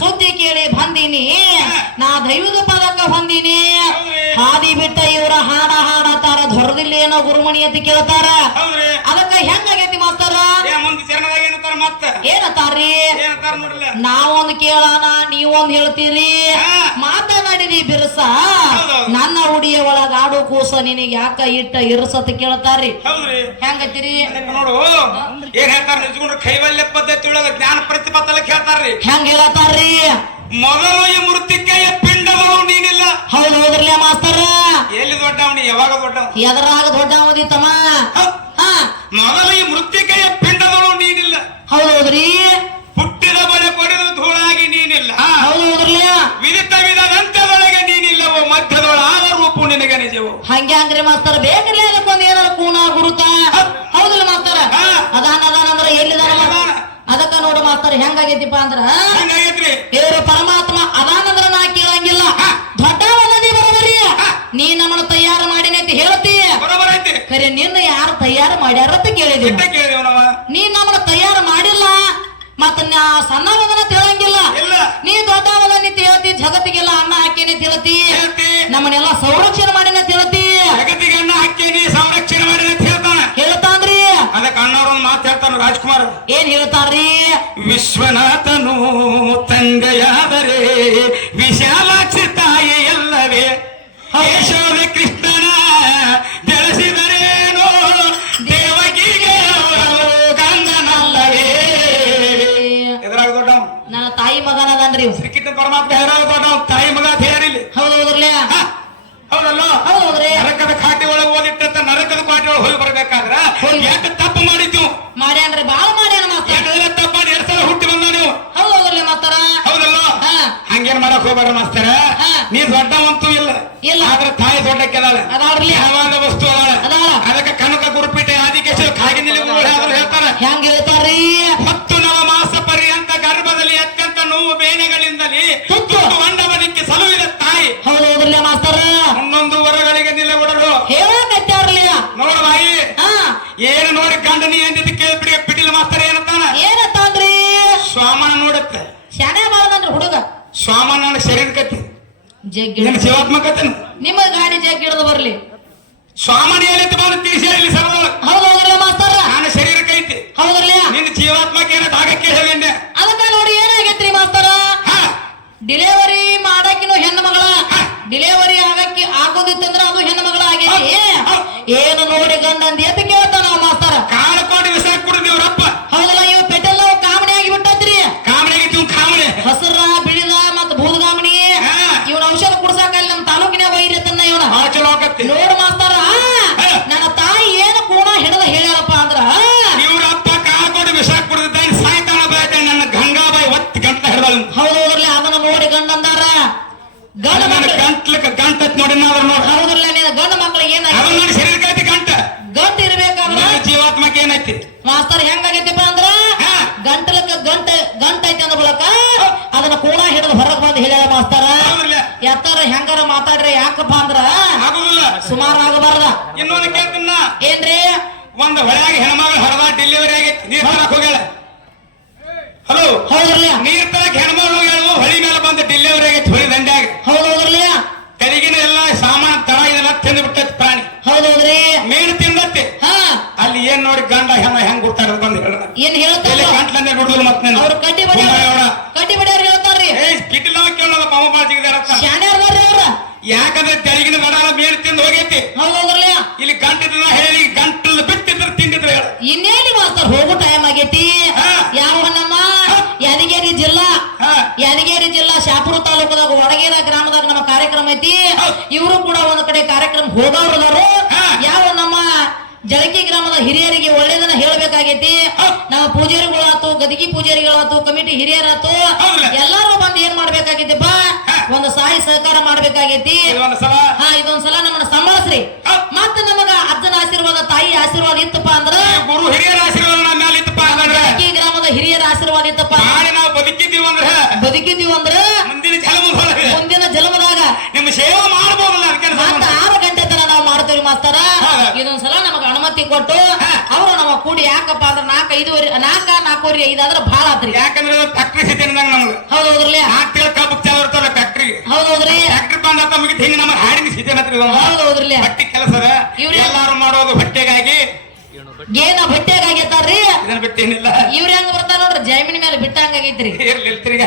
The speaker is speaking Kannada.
ಸುದ್ದಿ ಕೇಳಿ ಬಂದಿನಿ. ನಾ ದೈವದ ಪದಕ ಬಂದಿನಿ. ಹಾದಿ ಬಿಟ್ಟ ಇವರ ಹಾಡ ಹಾಡತಾರ ದೊರದಿಲ್ಲ ಏನೋ ಗುರುಮಣಿ ಅಂತ ಕೇಳ್ತಾರ. ಅದಕ್ಕ ಹೆಂಗಾಗೈತಿ ಮಾಸ್ತರ? ಏ ಮುಂದೆ ಚರಣದಾಗ ಏನಂತಾರ ಮತ್ತ? ಏನತ್ತಾರ್ರಿ ಏನಂತಾರ ನೋಡ್ರಲ್ಲ ನಾವೊಂದ್ ಕೇಳಾನ ನೀವೊಂದ್ ಹೇಳ್ತೀರಿ. ಮಾತನಾಡಿದಿ ಬಿರುಸ. ನನ್ನ ಉಡಿಯ ಒಳಗ ಆಡು ಕೂಸ ನಿನಗೆ ಯಾಕ ಇಟ್ಟ ಇರ್ಸತ್ ಕೇಳ್ತಾರ್ರಿ. ಹೆಂಗತ್ತೀರಿ ನೋಡು ಏನ್ ಹೇಳ್ತಾರ ನಿಜಗೊಂಡ್ರೆ? ಕೈವಲ್ಯ ಪದ್ಧತಿ ಕೇಳ್ತಾರ್ರಿ. ಹೇಳ್ತಾರ್ರಿ ಹೆಂಗ್ ಹೇಳತ್ತಾರ್ರಿ? ಮೊದಲು ಈ ಮೃತ್ತಿಕೆಯ ಪಿಂಡಗಳು ನೀನಿಲ್ಲ. ಹೌದು ಹೋದ್ರಲ್ಲ ಮಾಸ್ತರ. ಎಲ್ಲಿ ದೊಡ್ಡವನಿ? ಯಾವಾಗ ದೊಡ್ಡವ ಎದರಾಗ ದೊಡ್ಡ ಅವನಿ ತಮ್ಮ ಮೊದಲು ಈ ಮೃತ್ತಿಕೆಯ ಪಿಂಡಗಳು ನೀನಿಲ್ಲ ಹೌದ್ ಹೌದ್ರಿ ಹುಟ್ಟಿದ ಬಳೆ ಪಡೆದು ಧೂಳಾಗಿ ನೀನಿಲ್ಲ ಹೌದ್ ಹೌದ್ರಲ್ಲ ವಿದಿತ ವಿಧದಂತದೊಳಗೆ ನೀನಿಲ್ಲವೋ ಮಧ್ಯದೊಳ ಆದ ರೂಪು ನಿನಗೆ ನಿಜವು ಹಂಗೆ ಹಂಗ್ರಿ ಮಾಸ್ತರ ಬೇಕಲ್ಲ ಅದಕ್ಕೊಂದ್ ಏನಾರ ಕೂನ ಗುರುತ ಹೌದಿಲ್ಲ ಮಾಸ್ತರ ಹಾ. ಅದಾನ ಅದಾನ ಅಂದ್ರ ಎಲ್ಲಿದಾನ ಮಾಸ್ತರ? ಅದಕ್ಕ ಮಾಸ್ತರ ಹೆಂಗಾಗೈತಿಪ್ಪ ಅಂದ್ರ? ಇವರು ಪರಮಾತ್ಮ ಅದಾನಂದ್ರ ನಾ ಕೇಳಂಗಿಲ್ಲ ದೊಡ್ಡವಲ್ಲ ನೀ ಬರೋಬರಿ. ನೀ ನಮ್ಮನ್ನ ತಯಾರು ಮಾಡಿನಿ ಅಂತ ಐತಿ. ಖರೆ ನಿನ್ನ ಯಾರು ತಯಾರು ಮಾಡ್ಯಾರ ಅಂತ ಕೇಳಿದೇವ್ ನೀ ನಮ್ಮನ್ನ ತಯಾರು ಮಾಡಿಲ್ಲ. ಮತ್ತ ನಾ ತಿಳಂಗಿಲ್ಲ. ನೀ ದೊಡ್ಡವದ ನಿಂತ ಹೇಳ್ತಿ. ಜಗತ್ತಿಗೆಲ್ಲ ಅನ್ನ ಹಾಕಿನಿ ತಿಳತಿ ಹೇಳ್ತಿ. ಹೇಳ್ತಿ. ನಮ್ಮನ್ನೆಲ್ಲ ಸಂರಕ್ಷಣೆ ಮಾಡಿನ ಅಂತ ವಿಶ್ವನಾಥನು ತಂದೆಯಾದರೆ ವಿಶಾಲಾಕ್ಷಿ ತಾಯಿ ಎಲ್ಲವೇ ಯಶೋಧ ಕೃಷ್ಣನ ಬೆಳೆಸಿದರೇನು? ದೇವಕಿಗೆ ಗಂಗನಲ್ಲವೇ ಎದುರಾಗ ದೊಡ್ಡ ನನ್ನ ತಾಯಿ ಮಗನ ಅದನ್ರಿ ಇವ. ಶ್ರೀಕೃಷ್ಣ ಪರಮಾತ್ಮ ಹೇರಾಗ ದೊಡ್ಡವ ತಾಯಿ ಮಗ ಅಂತ ಹೇಳಿಲ್ಲ ಹೌದ್ ಹೌದ್ರಲ್ಲ ಹೌದಲ್ಲ ಹೌದ್ ಹೌದ್ರಿ ನರಕದ ಕಾಟಿ ಒಳಗೆ ಓದಿಟ್ಟಂತ ನರಕದ ಕಾಟಿ ಒಳಗೆ ಹೋಗಿ ಬರ್ಬೇಕಾದ್ರ ಹೋಗಿ. ಯಾಕೆ ತಪ್ಪು ಮಾಡಿದ್ದು ಮಾಡ್ಯಾನ್ರಿ ಬಾಳ ಮಾಡ್ಯಾನ ಮಾಸ್ತರ ಯಾಕೆ ತಪ್ಪ ಮಾಡಿ ಎರಡ್ ಸಲ ಹುಟ್ಟಿ ಬಂದ ನೀವು ಹೌದ್ ಹೌದ್ರಲ್ಲ ಮಾಸ್ತರ ಹೌದಲ್ಲ ಹಾ ಹಂಗೇನ್ ಮಾಡಕ್ ಹೋಗ್ಬಾರ ಮಾಸ್ತರ. ನೀ ನೀ ದೊಡ್ಡವಂತೂ ಇಲ್ಲ. ಇಲ್ಲ. ಆದ್ರೆ ತಾಯಿ ದೊಡ್ಡಕ್ಕೆ ಅದಾಳ ಯಾವಾಗ ವಸ್ತು ಅದಾಳ. ಅದಕ್ಕೆ ಕನಕ ಗುರುಪೀಠೆ ಆದಿಕೇಶ್ವರ ಕಾಗಿನಲ್ಲಿ ಹೇಳ್ತಾರ. ಹೆಂಗ್ ಹೇಳ್ತಾರ್ರಿ? ಹತ್ತು ನವ ಮಾಸ ಪರ್ಯಂತ ಗರ್ಭದಲ್ಲಿ ಅತ್ಯಂತ ನೋವು ಬೇನೆಗಳಿಂದಲೇ ತುತ್ತು. ಸ್ವಾಮನ ನನ್ನ ಶರೀರ ಕತ್ತಿ ಜಗ್ಗಿ ನಿನ್ನ ನಿಮ್ಮ ಗಾಡಿ ಜಗ್ಗಿ ಹಿಡಿದು ಬರ್ಲಿ. ಸ್ವಾಮನಿ ಎಲ್ಲಿದ್ದು ಬಂದು ತಿಳಿಸಿ ಇಲ್ಲಿ ಸರ್ವ ಹೌದ್ ಹೌದ್ರಲ್ಲ ಮಾಸ್ತರ? ನಾನು ಶರೀರ ಕೈತಿ. ಹೌದ್ರಲ್ಲ? ನಿನ್ನ ಜೀವಾತ್ಮಕ್ಕೆ ಏನೋ ಭಾಗಕ್ಕೆ ಹೇಗಂಡೆ ಅದಕ್ಕ ನೋಡಿ ಏನಾಗೈತ್ರಿ ಮಾಸ್ತರ? ಡಿಲಿವರಿ ಮಾಡಕಿನ ಹೆಣ್ಣು ಮಗಳ. ಡಿಲೆವರಿ ಆಗಕ್ಕೆ ಆಗೋದಿತ್ತಂದ್ರ ಅದು ಹೆಣ್ಣು ಮಗಳ ಆಗೈತಿ. ಏನು ನೋಡಿ ಗಂಡಂದ ಎತ್ತ ಕೇಳ್ತಾನ ಅವ ಮಾಸ್ತರ ಕಾಲ ಕೋಟಿ ವಿಷ ಕುಡಿದೇವ್ರಪ್ಪ ಹೌದಲ್ಲ ಇವ್ ಪೆಟ್ಟೆಲ್ಲ ಕಾಮಣಿ ಆಗಿ ಬಿಟ್ಟತ್ರಿ ಕಾಮನೆಗೆ ತಿವ್ ಕಾಮನೆ ಹಸರ ಬಿಳಿದ ಮತ್ತ ಬೂದಗಾಮಣಿ ಹಾ. ಇವನ ಔಷಧ ಕುಡ್ಸಾಕ ಅಲ್ಲಿ ನಮ್ಮ ತಾಲೂಕಿನಾಗ ಒಯ್ರತನ್ನ ಇವನ ಭಾಳ ಚಲೋ ಆಕತ್ತಿ ನೋಡು ಮಾಸ್ತರ ನನ್ನ ತಾಯಿ ಏನು ಕೂಣ ಹಿಡಿದ ಹೇಳ್ಯಾರಪ್ಪ ಅಂದ್ರ ಇವ್ರಪ್ಪ ಕಾಲ ಕೋಟಿ ವಿಷ ಕುಡಿದಿದ್ದಾನೆ ಸಾಯ್ತಾಳ ಬಾಯ್ತಾನೆ ನನ್ನ ಗಂಗಾಬಾಯಿ ಒತ್ತಿ ಗಂಟ ಹಿಡ್ದಾಳ ಹೌದೌದ್ರಲ್ಲ ಅದನ್ನ ನೋಡಿ ಗಂಡಂದಾರ ಗಂಡ ನನ್ನ ಮಕ್ಳು ಗಂಟ್ಲಕ್ಕ ಗಂಟತ್ ನೋಡಿ ನಾದ್ರ ನೋಡ ಹೌದ್ರಲ್ಲ ನೀನು ಗಂಡ ಮಕ್ಳಿಗೆ ಅದು ಏನಾಗೈತಿ ನನ್ನ ಶರೀರ ಕೈತಿ ಗಂಟ ಗಂಟ ಇರ್ಬೇಕಾದ್ರ ನನ್ನ ಜೀವಾತ್ಮಕ್ಕೆ ಏನೈತಿ ಮಾಸ್ತರ್ ಹೆಂಗಾಗೈತಿಪ್ಪ ಅಂದ್ರ ಹಾ. ಗಂಟಲಕ್ಕ ಗಂಟ ಗಂಟ ಐತಿ ಅಂದ ಬಳಕ ಅದನ್ನ ಕೂಣ ಹಿಡಿದು ಹೊರಗ್ ಬಂದು ಹೇಳ್ಯಾರ ಮಾಸ್ತರ ಹೌದ್ರಲ್ಲ ಎತ್ತಾರ ಹೆಂಗಾರ ಮಾತಾಡ್ರಿ ಯಾಕಪ್ಪ ಅಂದ್ರ ಆಗುದಿಲ್ಲ. ಸುಮಾರು ಆಗಬಾರ್ದ ಇನ್ನೊಂದು ಕೇಳ್ತೀನ ಏನ್ರಿ? ಒಂದ್ ಹೊಳೆಯಾಗಿ ಹೆಣ್ಮಗಳು ಹರದ ಡೆಲಿವರಿ ಆಗಿ ನೀರ್ ತರಕ್ ಹೋಗ್ಯಾಳ. ಹಲೋ? ಹೌದ್ರಲ್ಲ ನೀರ್ ತರಕ್ ಹೆಣ್ಮಗಳು ಹೋಗ್ಯಾಳು ಹೊಳಿ ಮೇಲೆ ಬಂದ ಡೆಲಿವರಿ ಆಗೈತಿ ಹೊಳಿ ದಂಡ್ಯಾಗ. ಹೌದೌದ್ರಲ್ಲ ಕರಿಗಿನ ಎಲ್ಲ ಸಾಮಾನ್ ತರ ಇದೆಲ್ಲ ತಿಂದು ಬಿಟ್ಟೈತಿ ಪ್ರಾಣಿ. ಹೌದೌದ್ರಿ? ಮೀನು ತಿಂದತ್ತೆ ಹಾ. ಅಲ್ಲಿ ಏನ್ ನೋಡಿ ಗಂಡ ಹೆಣ್ಣ ಹೆಂಗ್ ಗುರ್ತಾರ ಬಂದ್ ಹೇಳ ಏನ್ ಹೇಳ್ತಾರೆ? ಬಿಡುದಿಲ್ಲ ಮತ್ತೆ ನಾನು ಅವ್ರು ಕಟ್ಟಿ ಬಡಿ ಕಡ್ಡಿ ಬಡಿಯವ್ರು ಹೇಳ್ತಾರ್ರಿ. ಏ ಕಿಟಿಲ ಕೇಳೋದ ಪಾವ ಬಾಜಿಗಿದಾರ ಶಾನೆ ಅವ್ರಿ ಅವ್ರ ಯಾಕಂದ್ರೆ ತೆಳಗಿನ ನಡಾಳ ಮೇಲೆ ತಿಂದು ಹೋಗೈತಿ ಇಲ್ಲಿ ಗಂಟಿದ್ರ ಹೇಳಿ ಗಂಟಲ್ ಬಿಟ್ಟಿದ್ರ ತಿಂದಿದ್ರ ಇನ್ನೇನು ಮಾಸ್ತರ್ ಹೋಗೋ ಟೈಮ್ ಆಗೈತಿ ಹಾ. ಯಾವ ನಮ್ಮ ಯಾದಗಿರಿ ಜಿಲ್ಲಾ ಹಾ. ಯಾದಗಿರಿ ಜಿಲ್ಲಾ ಶಾಪುರ ತಾಲೂಕದಾಗ ವಡಗೇರ ಗ್ರಾಮದಾಗ ನಮ್ಮ ಕಾರ್ಯಕ್ರಮ ಐತಿ. ಇವರು ಕೂಡ ಒಂದ್ ಕಡೆ ಕಾರ್ಯಕ್ರಮ ಹಾ. ಯಾವ ನಮ್ಮ ಜಳಕಿ ಗ್ರಾಮದ ಹಿರಿಯರಿಗೆ ಒಳ್ಳೇದನ್ನ ಹೇಳ್ಬೇಕಾಗೈತಿ. ನಮ್ಮ ಪೂಜಾರಿಗಳಾತು ಗದಗಿ ಪೂಜಾರಿಗಳಾತು ಕಮಿಟಿ ಹಿರಿಯರಾತು? ಎಲ್ಲಾರು ಬಂದು ಏನ್ ಮಾಡ್ಬೇಕಾಗಿದ್ದಪ್ಪ ಹಾ. ಒಂದು ಸಹಾಯ ಸಹಕಾರ ಮಾಡ್ಬೇಕಾಗೈತಿ. ಹಾ ಇದೊಂದ್ಸಲ ನಮ್ಮನ್ನ ಸಂಭಾಳಿಸ್ರಿ. ಮತ್ತ ನಮಗ ಅಜ್ಜನ ಆಶೀರ್ವಾದ ತಾಯಿ ಆಶೀರ್ವಾದ ಇತ್ತಪ್ಪ ಅಂದ್ರ ಗುರು ಹಿರಿಯರ ಆಶೀರ್ವಾದ ನಮ್ಮ ಮೇಲೆ ಇತ್ತಪ್ಪ ಗ್ರಾಮದ ಹಿರಿಯರ ಆಶೀರ್ವಾದ ಇತ್ತಪ್ಪ. ಮಾಡಿ ನಾವು ಬದುಕಿದ್ದೀವಿ ಅಂದ್ರೆ. ಬದುಕಿದೀವಿ ಅಂದ್ರ ಮುಂದಿನ ಜಲಮದಾಗ ಮುಂದಿನ ಜನ್ಮದಾಗ ನಿಮ್ಮ ಸೇವೆ ಮಾಡಬಹುದಲ್ಲ ಅದಕ್ಕೆ ಮತ್ತ ಆರು ಗಂಟೆ ತನ ನಾವು ಮಾಡ್ತೇವೆ ಮಾಸ್ತರ. ಇದೊಂದ್ಸಲ ನಮಗ ಅನುಮತಿ ಕೊಟ್ಟು ಅವರು ನಮ್ಮ ಕೂಡಿ ಯಾಕಪ್ಪ ಅಂದ್ರ ನಾಲ್ಕ ಐದುವರೆ ನಾಲ್ಕ ನಾಲ್ಕೂವರೆ ಐದಾದ್ರ ಬಹಳ ಆತ್ರಿ. ಯಾಕಂದ್ರೆ ಫ್ಯಾಕ್ಟ್ರಿ ಸಿಟಿ ನಮ್ಗೆ. ಹೌದ್ ಹೌದ್ರಲ್ಲ? ನಾಲ್ಕು ತಿಂಗಳ ಕಬ್ಬು ಚಾಲು ಫ್ಯಾಕ್ಟ್ರಿ ಬಂದ ಹಿಂಗೆ ನಮ್ಮ ಹಾಡಿನ ಹತ್ರ ಕೆಲಸ ಕೆಲಸದ. ಇವ್ರು- ಎಲ್ಲಾರು ಮಾಡೋದು ಹೊಟ್ಟೆಗಾಗಿ. ಏನ ಬಟ್ಟೆಗ್ ಆಗೈತಾರ್ರಿ ಇದನ್ನ ಬಿಟ್ಟೇನಿಲ್ಲ ಇವ್ರ ಹೆಂಗ್ ಬರ್ತಾರ ನೋಡ್ರಿ? ಜಮೀನ್ ಮೇಲೆ ಬಿಟ್ಟಂಗ ಆಗೈತ್ರಿ ಇರ್ಲಿ ತಿರ್ಗಿ